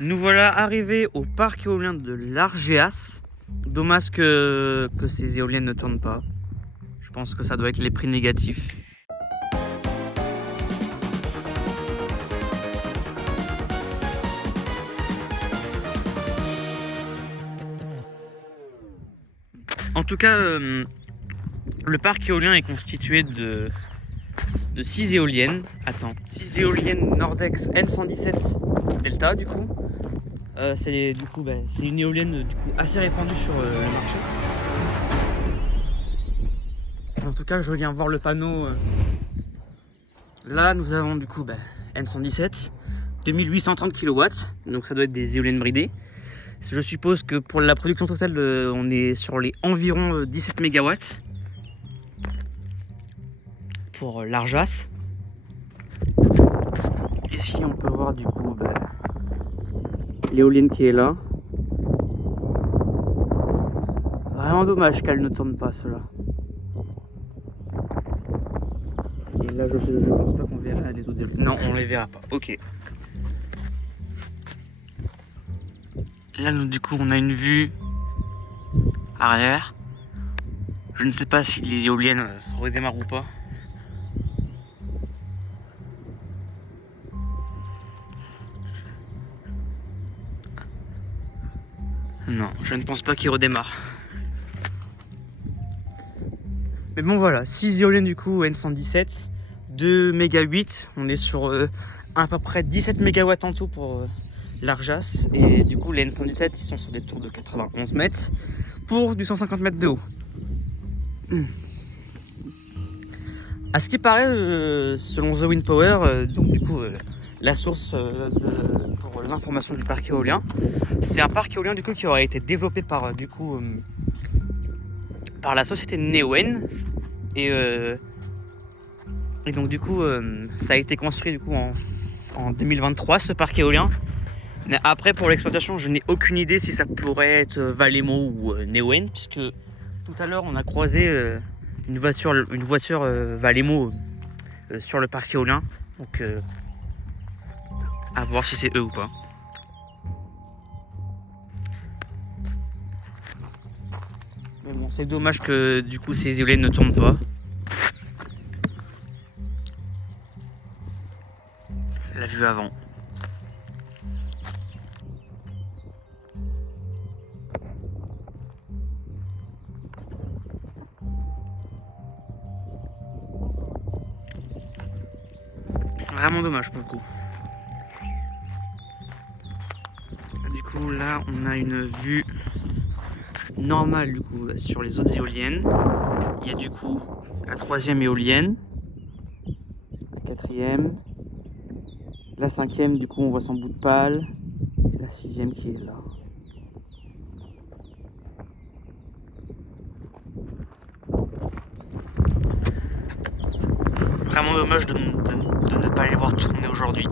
Nous voilà arrivés au parc éolien de l'Argeas. Dommage que ces éoliennes ne tournent pas. Je pense que ça doit être les prix négatifs. En tout cas, le parc éolien est constitué de 6 éoliennes. Attends, 6 éoliennes Nordex N117 Delta du coup. C'est une éolienne du coup, assez répandue sur le marché. En tout cas, je viens voir le panneau. Là, nous avons du coup N117, 2830 kW, donc ça doit être des éoliennes bridées. Je suppose que pour la production totale, on est sur les environ 17 MW pour l'Argeas. Ici, on peut voir du coup l'éolienne qui est là. Vraiment dommage qu'elle ne tourne pas, cela. Et là, je pense pas qu'on verra les autres éoliennes. Non, on les verra pas. Ok. Là, nous, du coup, on a une vue arrière. Je ne sais pas si les éoliennes redémarrent ou pas. Non, je ne pense pas qu'ils redémarrent. Mais bon, voilà, 6 éoliennes du coup, N117, 2 méga 8. On est sur à peu près 17 MW en tout pour l'Argeas. Et du coup, les N117, ils sont sur des tours de 91 mètres pour du 150 mètres de haut. À ce qui paraît, selon The Wind Power, donc du coup, la source pour l'information du parc éolien, c'est un parc éolien du coup qui aurait été développé par par la société Neoen et donc du coup ça a été construit du coup en 2023 ce parc éolien. Mais après pour l'exploitation, je n'ai aucune idée si ça pourrait être Valemo ou Neoen, puisque tout à l'heure on a croisé une voiture Valemo sur le parc éolien, donc à voir si c'est eux ou pas. Mais bon, c'est dommage que du coup ces éoliennes ne tournent pas. La vue avant. Vraiment dommage pour le coup. Du coup là on a une vue normale du coup sur les autres éoliennes. Il y a du coup la 3e éolienne, la 4e, la 5e du coup on voit son bout de pâle, et la 6e qui est là. Vraiment dommage de ne pas les voir tourner aujourd'hui.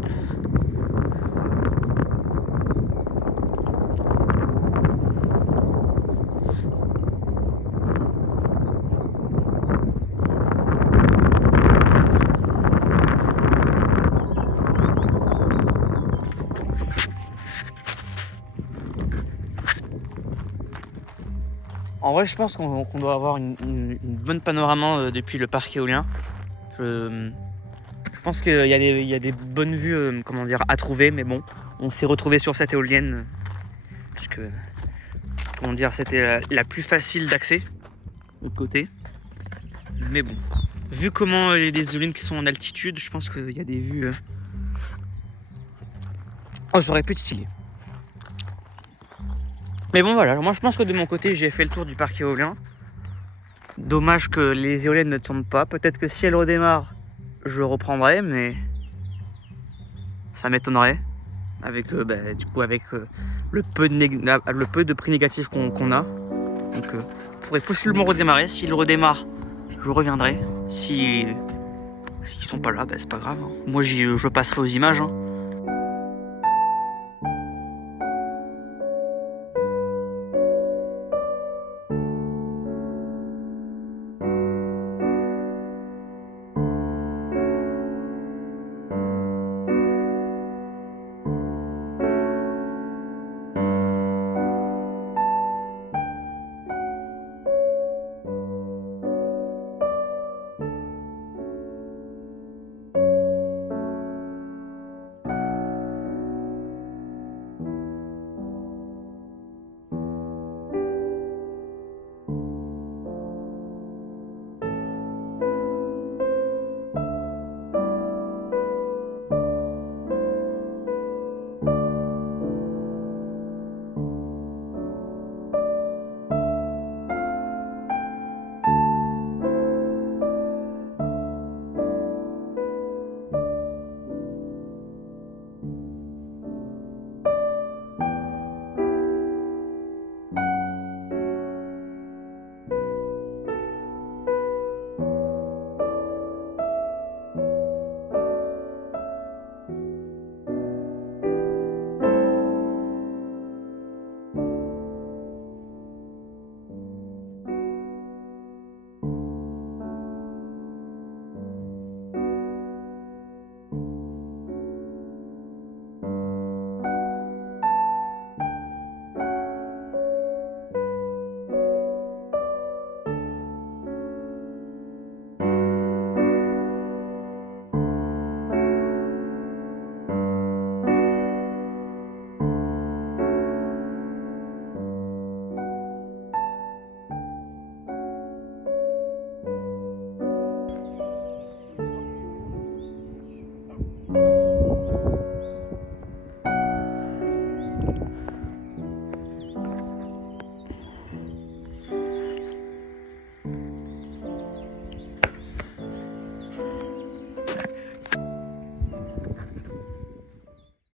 En vrai, je pense qu'on doit avoir une bonne panorama depuis le parc éolien. Je pense qu'il y a des bonnes vues à trouver, mais bon, on s'est retrouvé sur cette éolienne puisque c'était la plus facile d'accès de l'autre côté. Mais bon, vu comment il y a des éoliennes qui sont en altitude, je pense qu'il y a des vues. Oh, ça aurait pu être stylé. Mais bon voilà, moi je pense que de mon côté j'ai fait le tour du parc éolien. Dommage que les éoliennes ne tournent pas. Peut-être que si elles redémarrent, je reprendrai, mais ça m'étonnerait. Avec le peu de prix négatifs qu'on a. Donc on pourrait possiblement redémarrer. S'ils redémarrent, je reviendrai. S'ils sont pas là, c'est pas grave. Moi je passerai aux images.